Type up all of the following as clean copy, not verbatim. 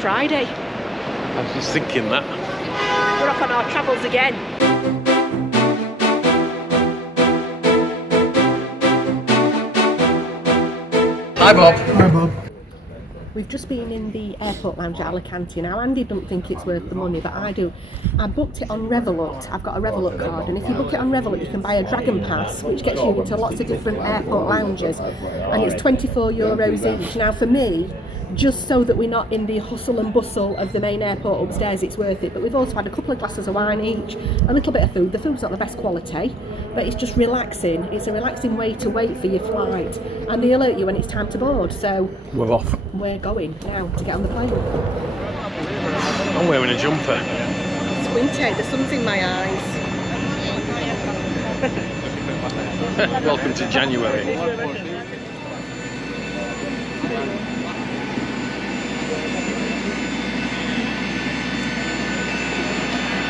Friday. I was just thinking that. We're off on our travels again. Hi Bob. Hi Bob. We've just been in the airport lounge at Alicante. Now Andy doesn't think it's worth the money, but I do. I booked it on Revolut. I've got a Revolut card, and if you book it on Revolut you can buy a Dragon Pass, which gets you into lots of different airport lounges, and it's €24 each. Now for me, just so that we're not in the hustle and bustle of the main airport upstairs, it's worth it. But we've also had a couple of glasses of wine each, a little bit of food. The food's not the best quality, but it's just relaxing. It's a relaxing way to wait for your flight, and they alert you when it's time to board. So we're off. We're going now to get on the plane. I'm wearing a jumper. It's winter, the sun's in my eyes. Welcome to January.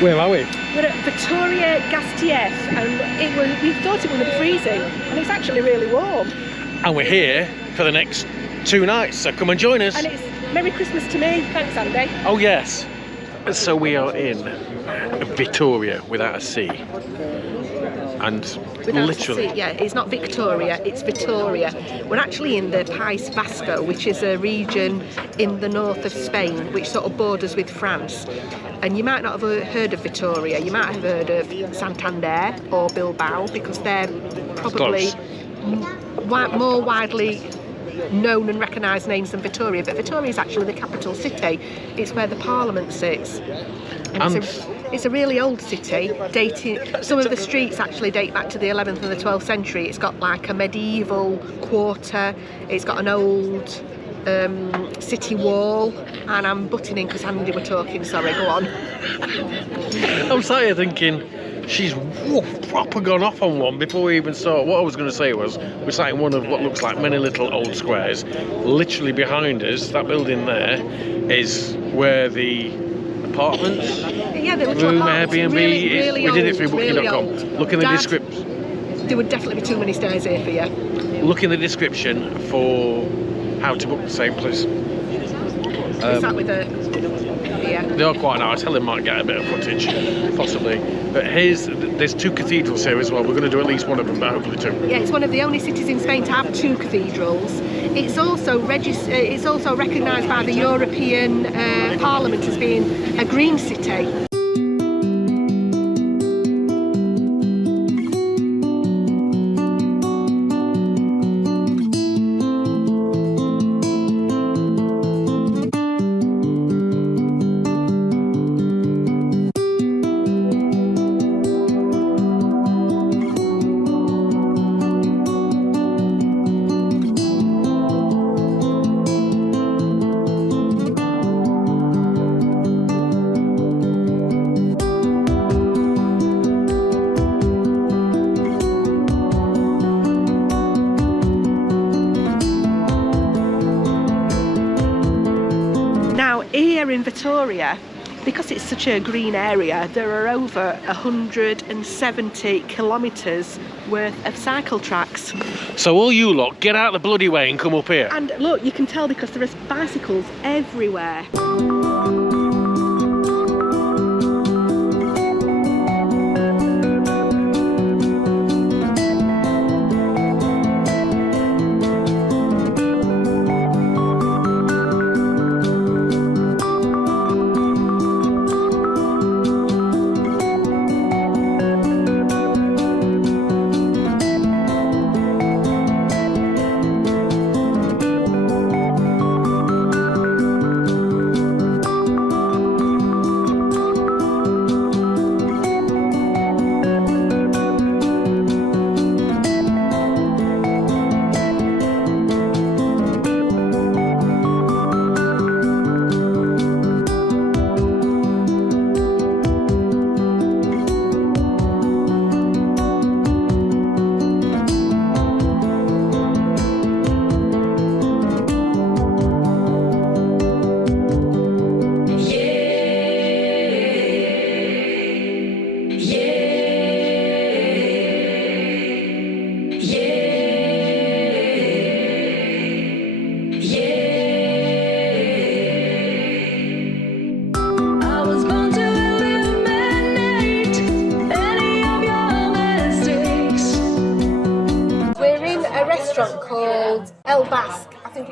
Where are we? We're at Vitoria Gasteiz, and we thought it would be freezing, and it's actually really warm. And we're here for the next 2 nights, so come and join us. And it's Merry Christmas to me. Thanks, Andy. Oh yes. So we are in Vitoria without a C. And Without literally... a C, yeah, it's not Victoria, it's Vitoria. We're actually in the País Vasco, which is a region in the north of Spain, which sort of borders with France. And you might not have heard of Vitoria, you might have heard of Santander or Bilbao, because they're probably more widely known and recognised names than Vitoria. But Vitoria is actually the capital city. It's where the Parliament sits. And it's a really old city, dating. Some of the streets actually date back to the 11th and the 12th century. It's got like a medieval quarter, it's got an old city wall, and I'm butting in because Andy were talking, sorry, go on. I'm sat here thinking, she's proper gone off on one before we even saw. What I was going to say was, we're sat in one of what looks like many little old squares. Literally behind us, that building there, is where the apartments, yeah, the little room, apartments, Airbnb, really we did it through really booking.com. Look in the description. There would definitely be too many stairs here for you. Look in the description for how to book the same place. Is that with a... Yeah. They are quite nice. Helen might get a bit of footage, possibly. But there's 2 cathedrals here as well. We're going to do at least one of them, but hopefully 2. Yeah, it's one of the only cities in Spain to have 2 cathedrals. It's also recognised by the European Parliament as being a green city. Here in Vitoria, because it's such a green area, there are over 170 kilometres worth of cycle tracks. So all you lot, get out the bloody way and come up here. And look, you can tell because there are bicycles everywhere.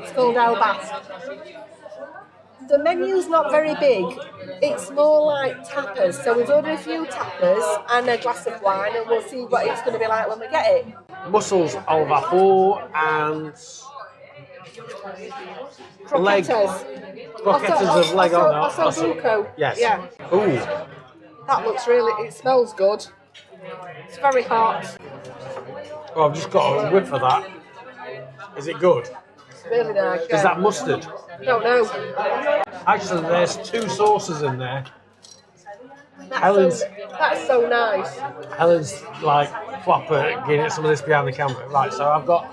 It's called Al Basque. The menu's not very big. It's more like tapas. So we've ordered a few tapas and a glass of wine, and we'll see what it's going to be like when we get it. Mussels al vapor and leg. Croquettes of leg on that. Ossobuco. Yes. Yeah. Ooh. That looks really, it smells good. It's very hot. Well, I've just got a whiff of that. Is it good? It's really nice. Is that mustard? No. Actually, there's 2 sauces in there. That's so nice. Helen's like proper getting some of this behind the camera. Right, so I've got.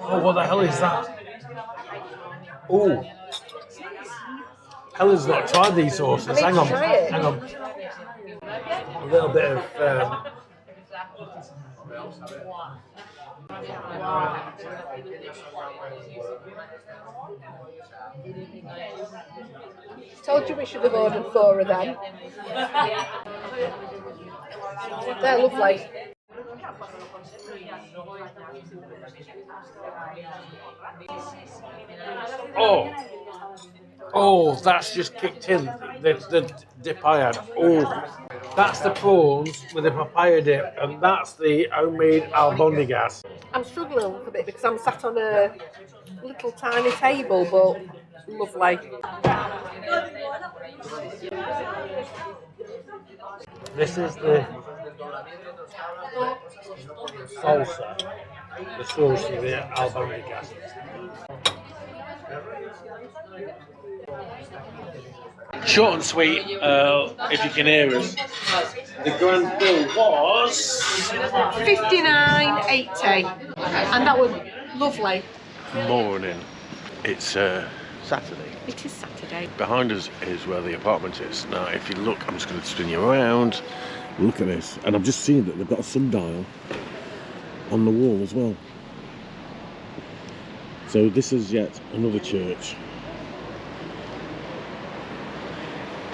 Oh, what the hell is that? Oh. Helen's not tried these sauces. Hang on. A little bit of. Told you we should have ordered 4 of them. They're lovely. Oh, that's just kicked in. The dip I had. Oh, that's the prawns with the papaya dip, and that's the homemade albondigas. I'm struggling a little bit because I'm sat on a little tiny table, but lovely. This is the salsa, the sauce of the albondigas. Short and sweet, if you can hear us. The grand bill was $59.80, and that was lovely. morning. It's Saturday. It is Saturday. Behind us is where the apartment is. Now, if you look, I'm just going to spin you around. Look at this, and I've just seen that they've got a sundial on the wall as well. So this is yet another church.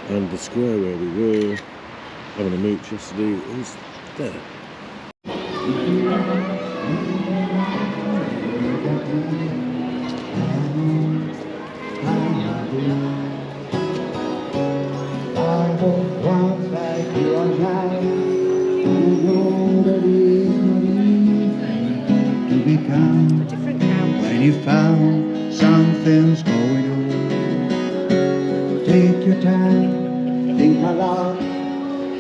And the square where we were having a mooch yesterday is there. When you found something's going on, take your time, think a lot,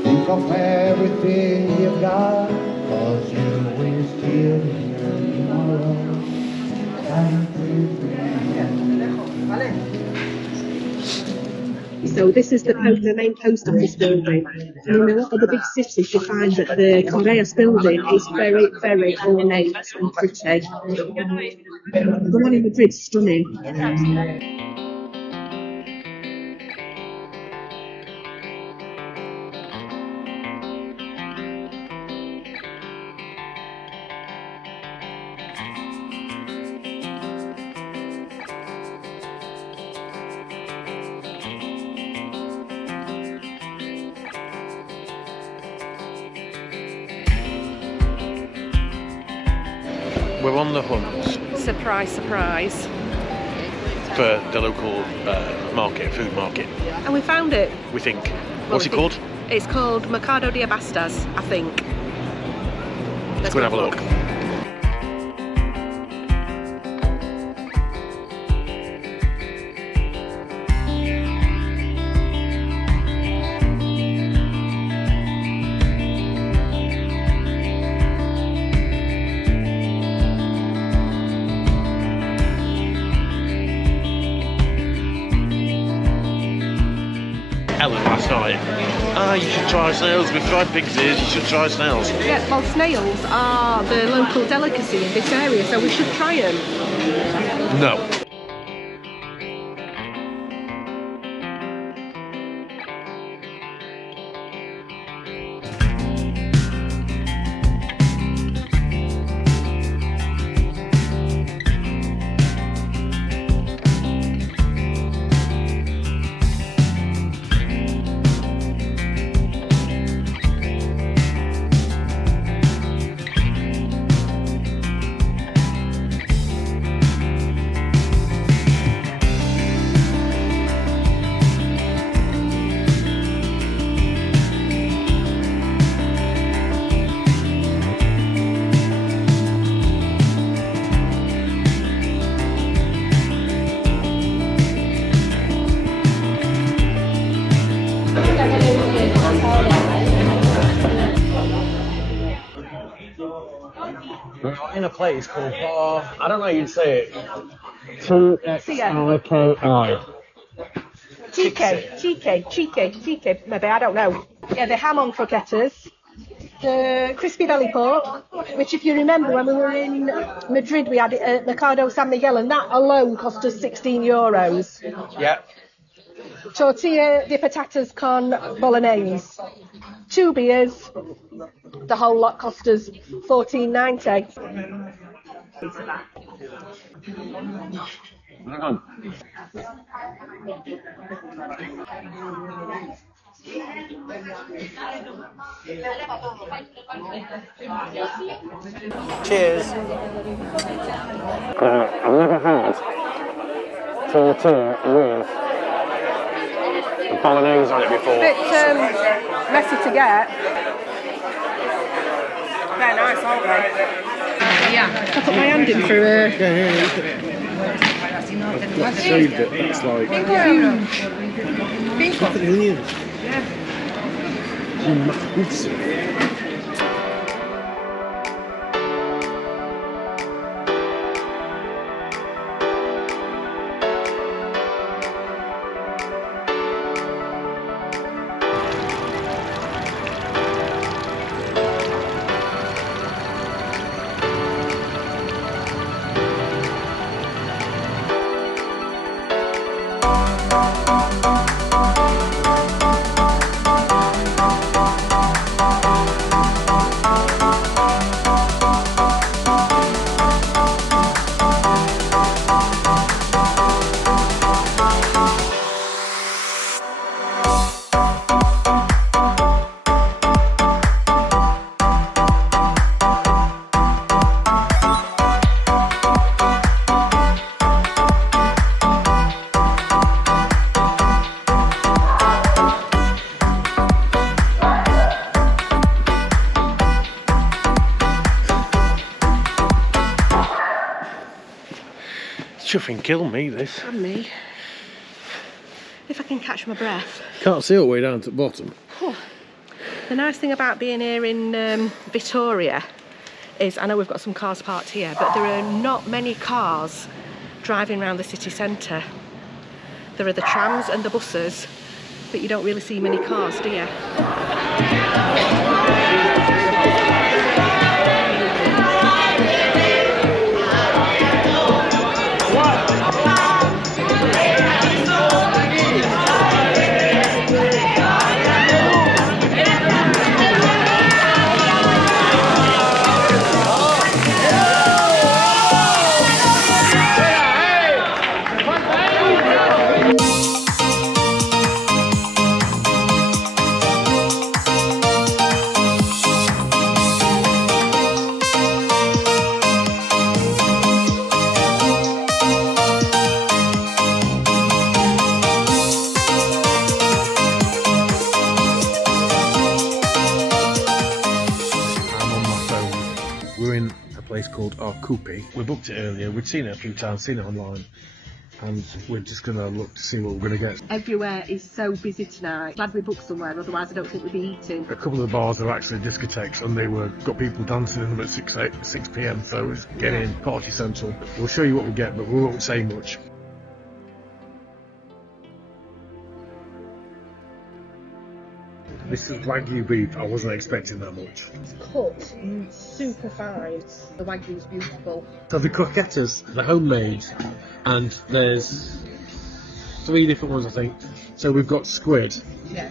think of everything you've got, 'cause you will still be here tomorrow. So this is the main post office building. And in a lot of the big cities you find that the Correos building is very, very ornate and pretty. The one in Madrid's stunning. We're on the hunt Surprise, surprise. for the local market, food market. And we found it. We think. What's it called? It's called Mercado de Abastos, I think. Let's go and have a look. Ellen last night. You should try snails. We've tried pig's ears. You should try snails. Yeah, well, snails are the local delicacy in this area, so we should try them. No. in a place called Bar. I don't know how you'd say it. Txiki. Txiki, maybe, I don't know. Yeah, the ham on croquettes, the crispy belly pork, which if you remember when we were in Madrid we had it at Mercado San Miguel and that alone cost us €16. Yeah. Tortilla de patatas con bolognese, 2 beers, the whole lot cost us $14.90. Cheers. I've never had tortilla with bolognese on it before. Bit messy to get. They're nice, aren't they? Yeah. I put my hand in for Saved it. It's like. Look at the ears. Yeah. Chuffing kill me, this. And me. If I can catch my breath. Can't see all the way down to the bottom. The nice thing about being here in Vitoria is, I know we've got some cars parked here, but there are not many cars driving around the city centre. There are the trams and the buses, but you don't really see many cars, do you? Called Arkupe. We booked it earlier, we'd seen it a few times, seen it online, and we're just going to look to see what we're going to get. Everywhere is so busy tonight. Glad we booked somewhere, otherwise I don't think we'd be eating. A couple of the bars are actually discotheques and they were got people dancing in them at 6 p.m, so it's getting party central. We'll show you what we get, but we won't say much. This is Wagyu beef. I wasn't expecting that much. It's cut super fine. The Wagyu's beautiful. So the croquettes, they're homemade, and there's 3 different ones, I think. So we've got squid. Yeah.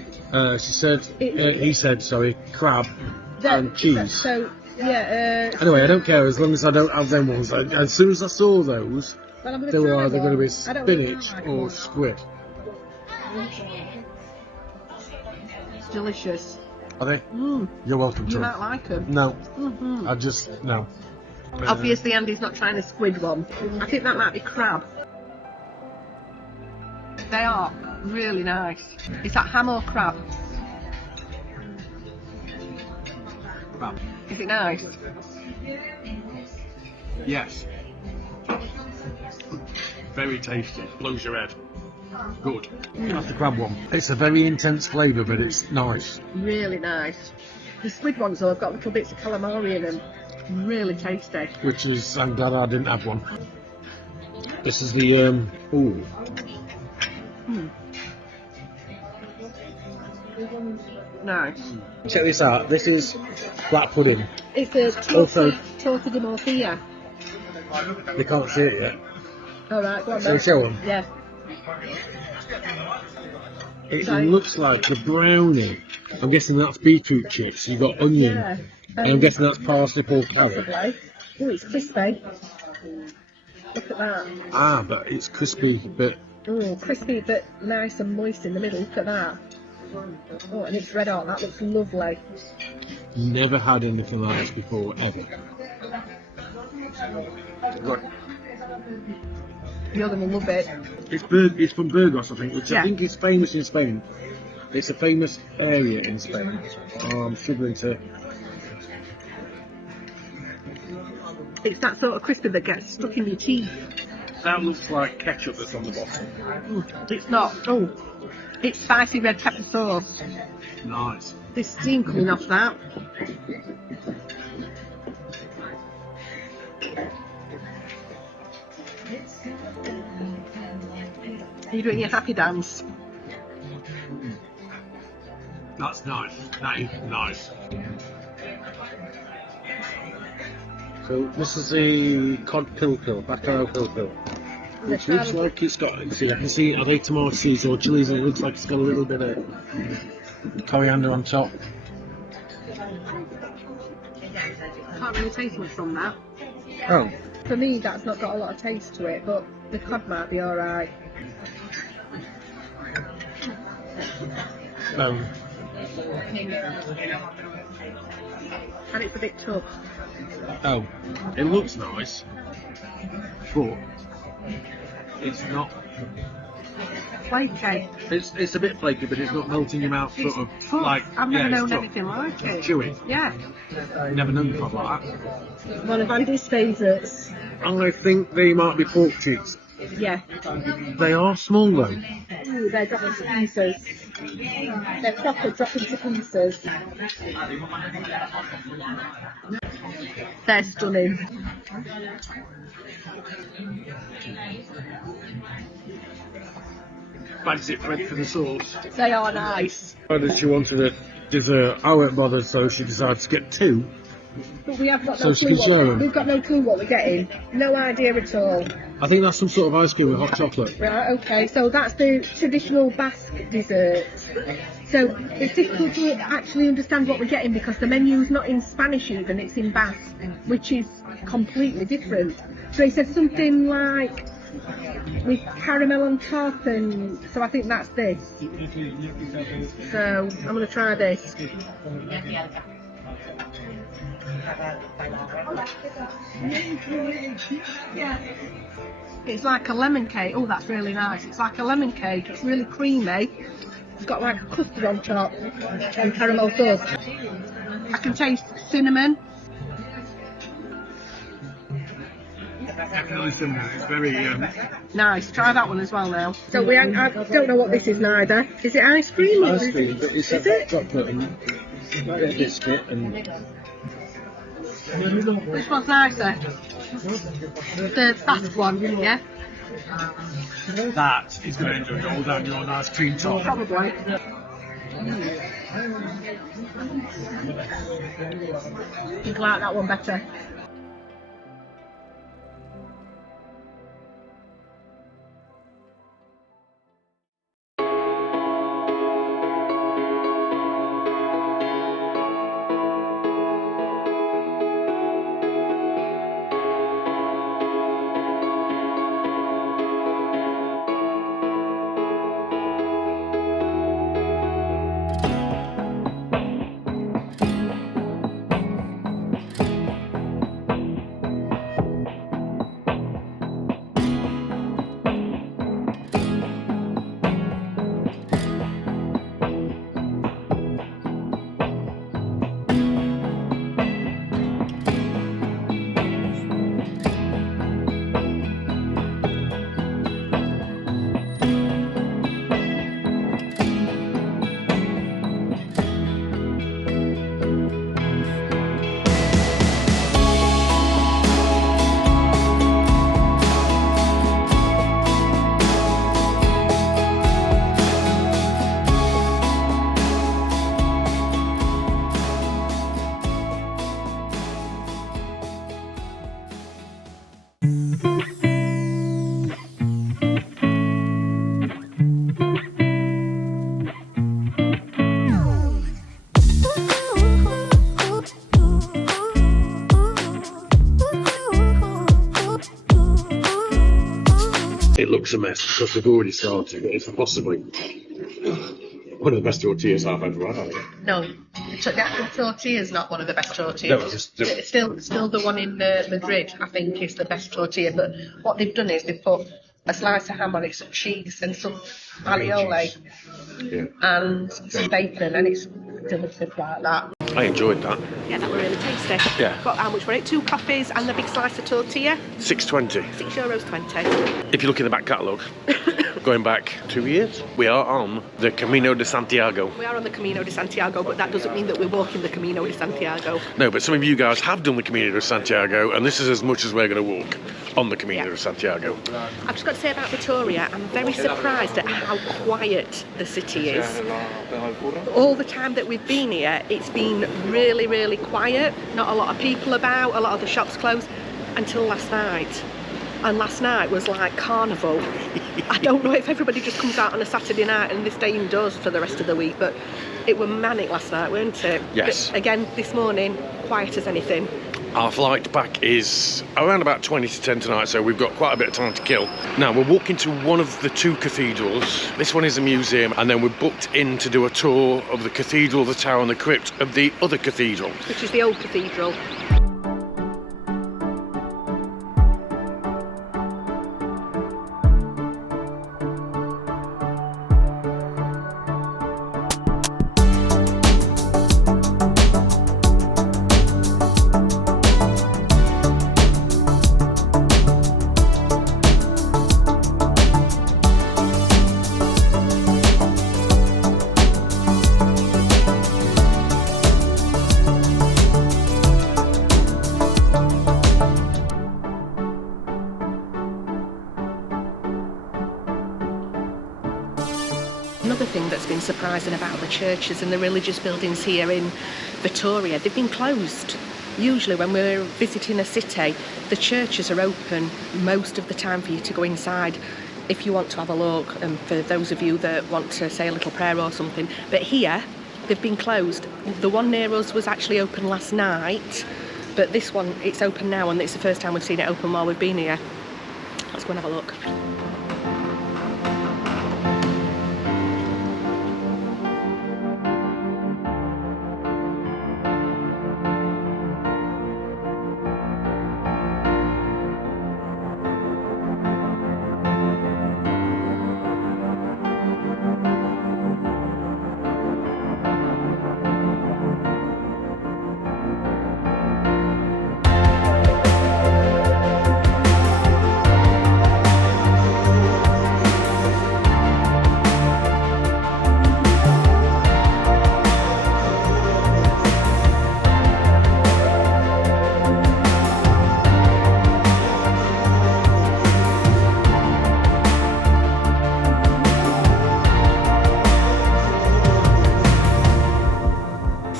He said, crab and cheese. So, yeah. Anyway, I don't care as long as I don't have them ones. As soon as I saw those, they were either going to be spinach or squid. Delicious. Are they? You're welcome to You them. might like them. No. Mm-hmm. No. Obviously Andy's not trying a squid one. I think that might be crab. They are really nice. Is that ham or crab? Crab. Is it nice? Yes. Very tasty. Blows your head. Good. That's the crab one. It's a very intense flavour, but it's nice. Really nice. The squid ones though have got little bits of calamari in them. Really tasty. which is, I'm glad I didn't have one. This is the, ooh. Nice. Check this out, this is black pudding. It's a Also- torta de morcilla. They can't see it yet. Alright, go on So then. show them. Yeah. It Sorry. looks like a brownie. I'm guessing that's beetroot chips. You've got onion. Yeah. And I'm guessing that's parsnip or carrot. Possibly. Oh, it's crispy. Look at that. Ah, but it's crispy, but Crispy but nice and moist in the middle. Look at that. Oh, and it's red hot. That looks lovely. never had anything like this before, ever. Good. You're going to love it. It's from Burgos, I think, which Yeah. I think is famous in Spain. It's a famous area in Spain. I'm struggling to... It's that sort of crispy that gets stuck in your teeth. That looks like ketchup that's on the bottom. It's not. Oh, it's spicy red pepper sauce. Nice. There's steam coming off that. Are you doing your happy dance? That's nice. That is nice. So this is the cod pilpil, bacalhau pilpil. Which looks like it's got, see, I can see, are they tomato seeds or chilies, and it looks like it's got a little bit of coriander on top. Can't really taste much from that. Oh. For me, that's not got a lot of taste to it, but the cod might be alright. No. And it's a bit tough. Oh. It looks nice, but it's not. Flaky. It's a bit flaky, but it's not melting your mouth sort of Tough. like. I've never yeah, known it's tough. anything like it. Chewy. Yeah. Never known cod like that. One of Andy's favourites. I think they might be pork cheeks. Yeah. They are small though. Ooh, they're dropping to pieces. They're proper dropping to pieces. They're stunning. Fancy it bread for the sauce. They are nice. Whether she wanted a dessert, I weren't bothered, so she decided to get two. But we have got So no she clue can show them. we've got no clue what we're getting. No idea at all. I think that's some sort of ice cream with hot chocolate. Right, okay, so that's the traditional Basque dessert. So it's difficult to actually understand what we're getting because the menu's not in Spanish even, it's in Basque, which is completely different. So he said something like with caramel on top, and so I think that's this. So I'm going to try this. It's like a lemon cake. Oh, that's really nice. It's like a lemon cake. It's really creamy. It's got like a custard on top and caramel sauce. I can taste cinnamon. Definitely similar. It's very Nice. Try that one as well now. So I don't know what this is neither. Is it ice cream? Or ice cream, but it's is it? chocolate and a biscuit and. Which one's nicer? The fast one, yeah? That is going to go down your nice cream top. Probably. I think I like that one better. It looks a mess because they've already started, but it's possibly one of the best tortillas I've ever had. No, the actual tortilla is not one of the best tortillas. No, it's Still the one in Madrid, I think, is the best tortilla. But what they've done is they've put a slice of ham on it, some cheese and some alioli and some bacon, and it's delicious like that. I enjoyed that. Yeah, that were really tasty. Yeah. Got how much were it? 2 coffees and the big slice of tortilla. €6.20. €6.20. If you look in the back catalogue, going back 2 years, we are on the Camino de Santiago. We are on the Camino de Santiago, but that doesn't mean that we're walking the Camino de Santiago. No, but some of you guys have done the Camino de Santiago, and this is as much as we're going to walk on the Camino de Santiago. I've just got to say about Vitoria, I'm very surprised at how quiet the city is. All the time that we've been here, it's been really, really quiet. Not a lot of people about, a lot of the shops closed until last night. And last night was like carnival. I don't know if everybody just comes out on a Saturday night and they stay indoors for the rest of the week, but it was manic last night, weren't it? Yes. But again, this morning, quiet as anything. Our flight back is around about 20 to 10 tonight, so we've got quite a bit of time to kill. Now, we're walking to one of the 2 cathedrals. This one is a museum, and then we're booked in to do a tour of the cathedral, the tower and the crypt of the other cathedral. Which is the old cathedral. Another thing that's been surprising about the churches and the religious buildings here in Vitoria, they've been closed. Usually when we're visiting a city, the churches are open most of the time for you to go inside if you want to have a look, and for those of you that want to say a little prayer or something. But here, they've been closed. The one near us was actually open last night, but this one, it's open now, and it's the first time we've seen it open while we've been here. Let's go and have a look.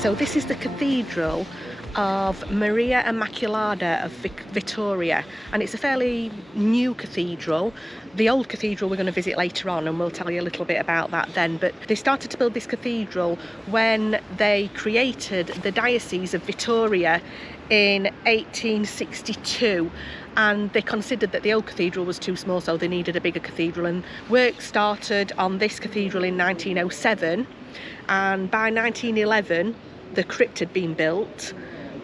So this is the Cathedral of Maria Immaculada of Vitoria, and it's a fairly new cathedral. The old cathedral we're going to visit later on, and we'll tell you a little bit about that then. But they started to build this cathedral when they created the Diocese of Vitoria in 1862, and they considered that the old cathedral was too small, so they needed a bigger cathedral, and work started on this cathedral in 1907, and by 1911 the crypt had been built.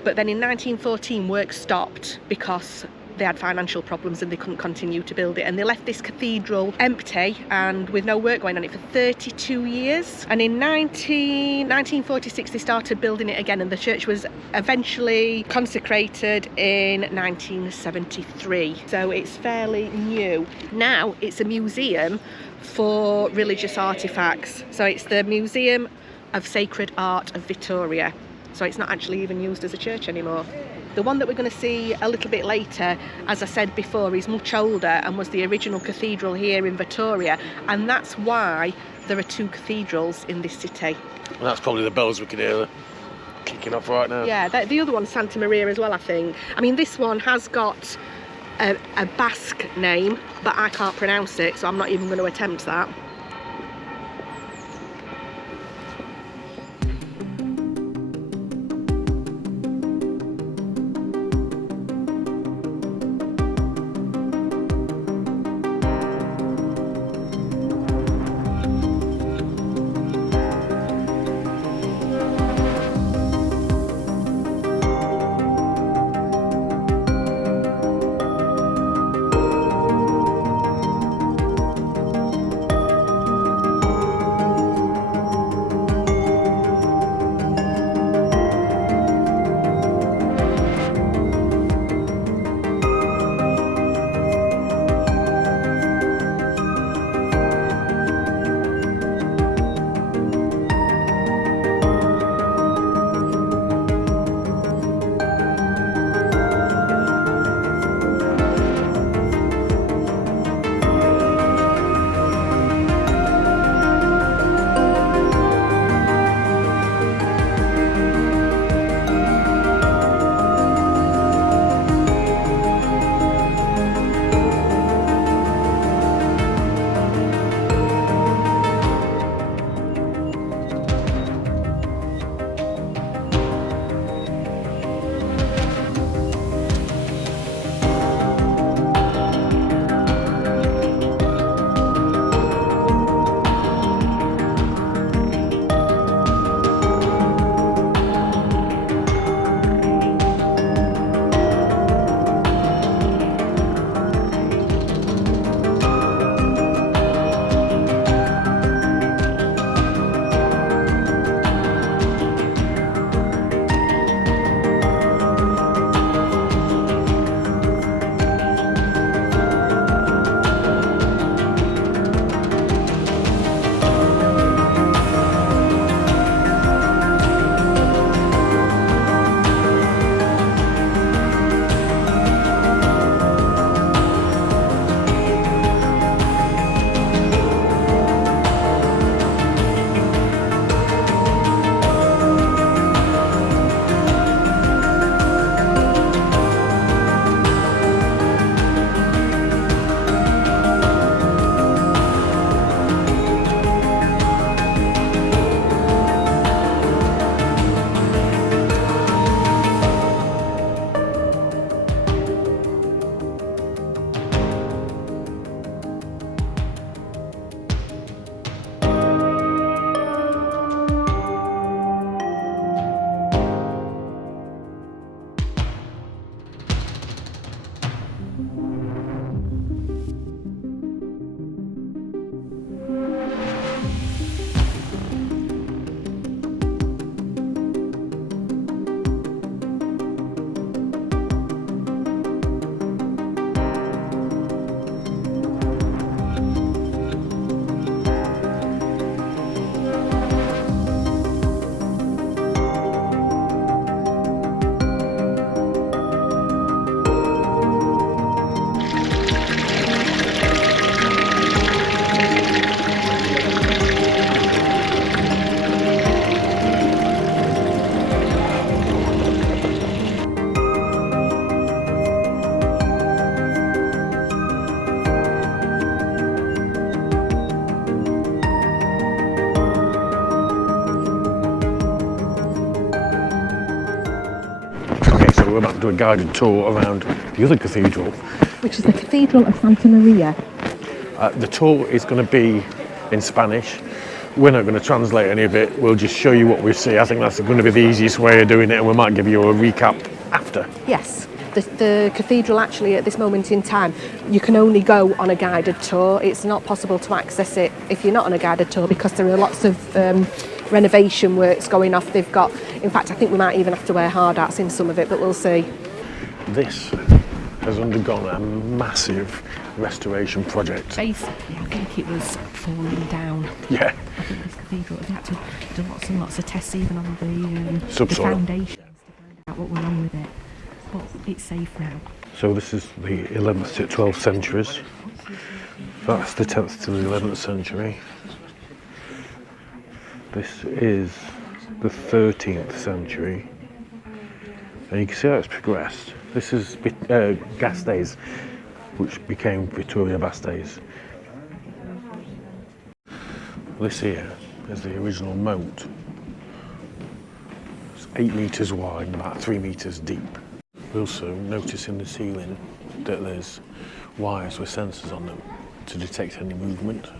But then in 1914 work stopped because they had financial problems and they couldn't continue to build it, and they left this cathedral empty and with no work going on it for 32 years. And in 1946 they started building it again, and the church was eventually consecrated in 1973, so it's fairly new. Now it's a museum for religious artifacts, so it's the Museum of Sacred Art of Vitoria, so it's not actually even used as a church anymore. The one that we're going to see a little bit later, as I said before, is much older and was the original cathedral here in Vitoria, and that's why there are 2 cathedrals in this city. And that's probably the bells we can hear kicking off right now. Yeah, the other one's Santa Maria as well, I think. I mean, this one has got a Basque name, but I can't pronounce it, so I'm not even going to attempt that. we're about to do a guided tour around the other cathedral, which is the Cathedral of Santa Maria. The tour is going to be in Spanish. We're not going to translate any of it, we'll just show you what we see. I think that's going to be the easiest way of doing it, and we might give you a recap after. Yes, the cathedral actually at this moment in time, you can only go on a guided tour. It's not possible to access it if you're not on a guided tour because there are lots of renovation works going off. They've got, in fact, I think we might even have to wear hard hats in some of it, but we'll see. This has undergone a massive restoration project. Basically, I think it was falling down. Yeah. I think this cathedral, they had to do lots and lots of tests even on the foundations to find out what went on with it. But it's safe now. So this is the 11th to 12th centuries. That's the 10th to the 11th century. This is the 13th century. And you can see how it's progressed. This is Gasteiz, which became Vitoria Gasteiz. This here is the original moat. It's 8 metres wide and about 3 metres deep. We also notice in the ceiling that there's wires with sensors on them to detect any movement,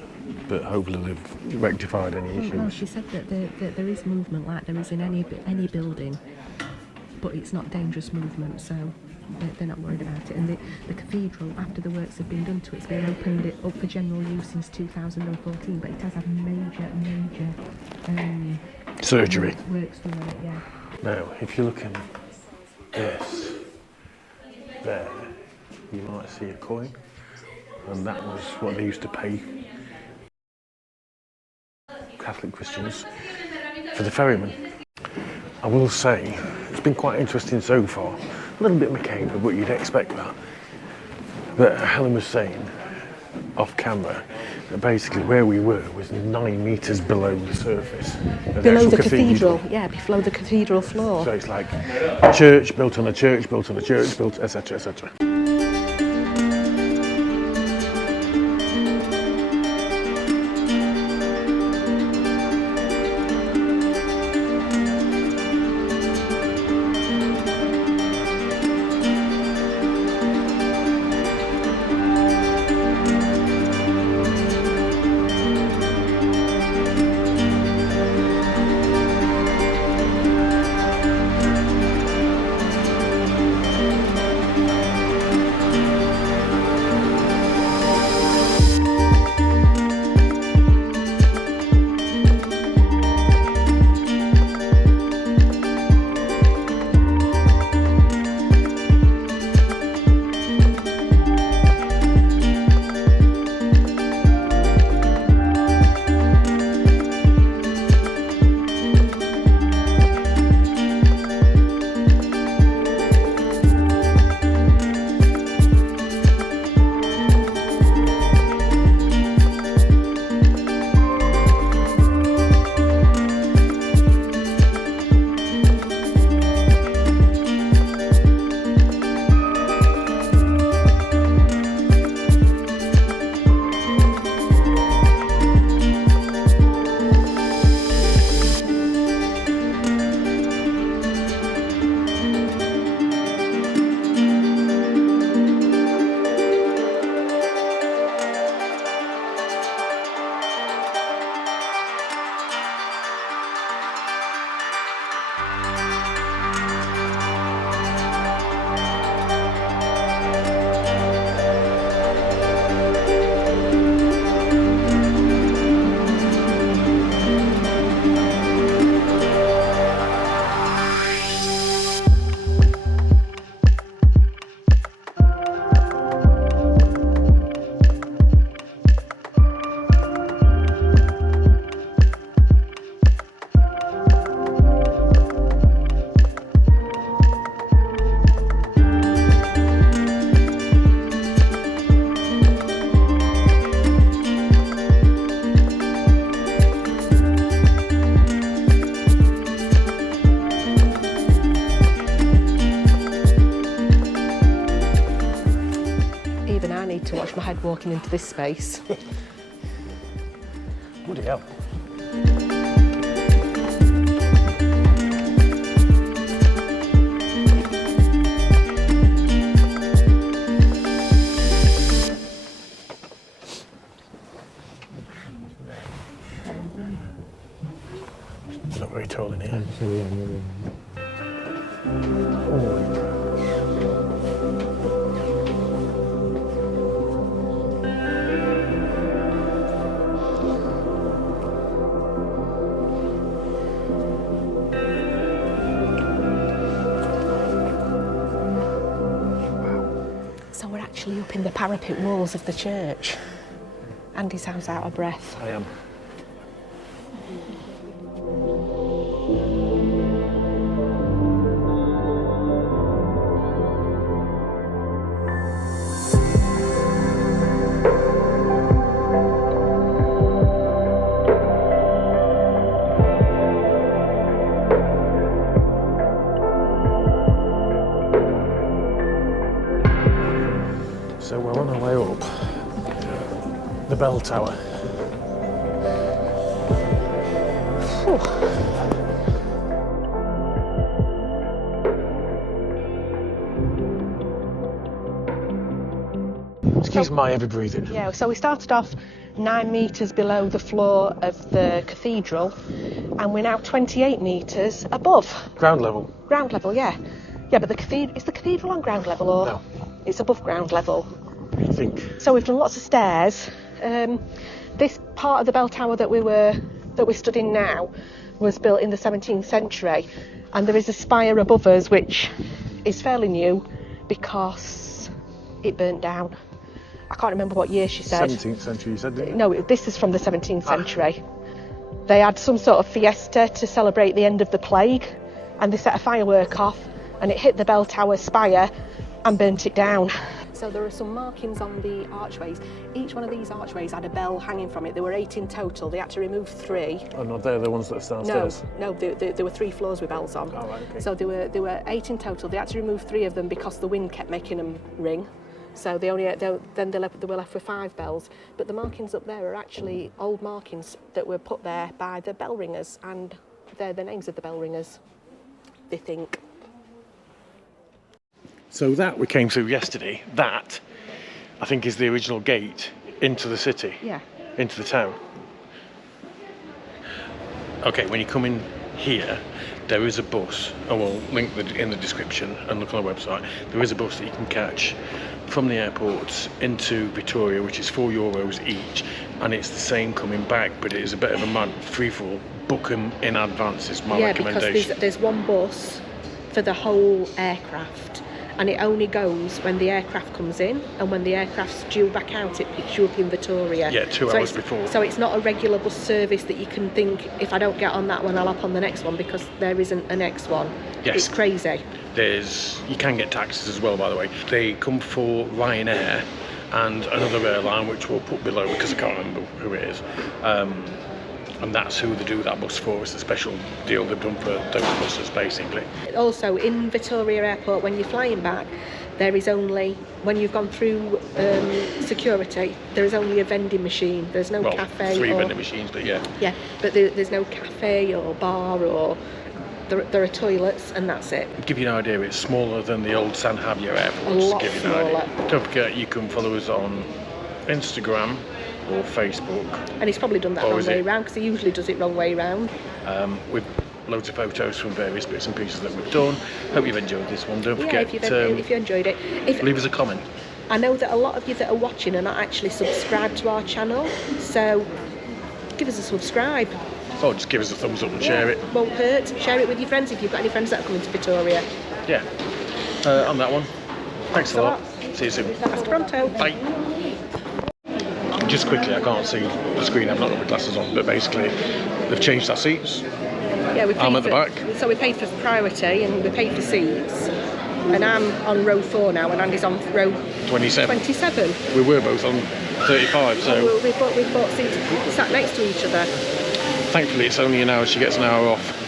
but hopefully they've rectified any issues. Well, she said that there is movement like there is in any building, but it's not dangerous movement, so they're not worried about it. And the cathedral, after the works have been done to it, it's been opened up for general use since 2014, but it has had major surgery works done on it, yeah. Now, if you're looking at this, there, you might see a coin, and that was what they used to pay Catholic Christians for the ferryman. I will say, it's been quite interesting so far. A little bit macabre, but you'd expect that. But Helen was saying, off camera, that basically where we were was 9 metres below the surface. Below the cathedral, yeah, below the cathedral floor. So it's like a church built on a church, built on a church, built, etc., etc. To watch my head walking into this space. Bloody hell. Not very tall in here. So we're actually up in the parapet walls of the church. Andy sounds out of breath. I am. we're on our way up the bell tower. Whew. Excuse my heavy breathing. Yeah, so we started off 9 metres below the floor of the cathedral, and we're now 28 metres above. Ground level? Ground level, yeah. Yeah, but is the cathedral on ground level, or No. It's above ground level? I think. So we've done lots of stairs. This part of the bell tower that we're stood in now was built in the 17th century, and there is a spire above us which is fairly new because it burnt down. I can't remember what year she said. 17th century, you said, didn't you? No, this is from the 17th century. They had some sort of fiesta to celebrate the end of the plague, and they set a firework off, and it hit the bell tower spire and burnt it down. So there are some markings on the archways. Each one of these archways had a bell hanging from it. There were 8 in total. They had to remove 3. Oh, no, they're the ones that are downstairs. No, there were 3 floors with bells on. Oh, right, okay. So there were 8 in total. They had to remove 3 of them because the wind kept making them ring. So they were left with 5 bells. But the markings up there are actually old markings that were put there by the bell ringers, and they're the names of the bell ringers, they think. So that we came through yesterday, that I think is the original gate into the city. Yeah. Into the town. Okay, when you come in here, there is a bus. I will link in the description and look on the website. There is a bus that you can catch from the airport into Vitoria, which is €4 each, and it's the same coming back, but it is a bit of a mad free-for-all. Book them in advance is my recommendation. Because there's one bus for the whole aircraft, and it only goes when the aircraft comes in, and when the aircraft's due back out, it picks you up in Vitoria. Yeah, 2 hours before. So it's not a regular bus service that you can think, if I don't get on that one, I'll hop on the next one, because there isn't a next one. Yes. It's crazy. You can get taxis as well, by the way. They come for Ryanair and another airline, which we'll put below because I can't remember who it is. And that's who they do that bus for. It's a special deal they've done for those buses, basically. Also, in Vitoria Airport, when you're flying back, there is only, when you've gone through security, there is only a vending machine. There's no cafe. 3 vending machines, but yeah. Yeah, but there's no cafe or bar, or there are toilets, and that's it. To give you an idea, it's smaller than the old San Javier Airport. A lot to give you smaller. An idea. Don't forget, you can follow us on Instagram or Facebook. And he's probably done that wrong way round, because he usually does it wrong way round. With loads of photos from various bits and pieces that we've done. Hope you've enjoyed this one. Don't forget if you enjoyed it, leave us a comment. I know that a lot of you that are watching are not actually subscribed to our channel, so give us a subscribe. Or just give us a thumbs up and share it. Won't hurt. Share it with your friends if you've got any friends that are coming to Vitoria. Yeah. On that one. Thanks a lot. See you soon. Hasta pronto. Bye. Just quickly, I can't see the screen, I've not got my glasses on, but basically they've changed our seats. Yeah, I'm at the back. So we paid for priority and we paid for seats. And I'm on row 4 now, and Andy's on row 27. We were both on 35, so... We bought seats sat next to each other. Thankfully it's only an hour, she gets an hour off.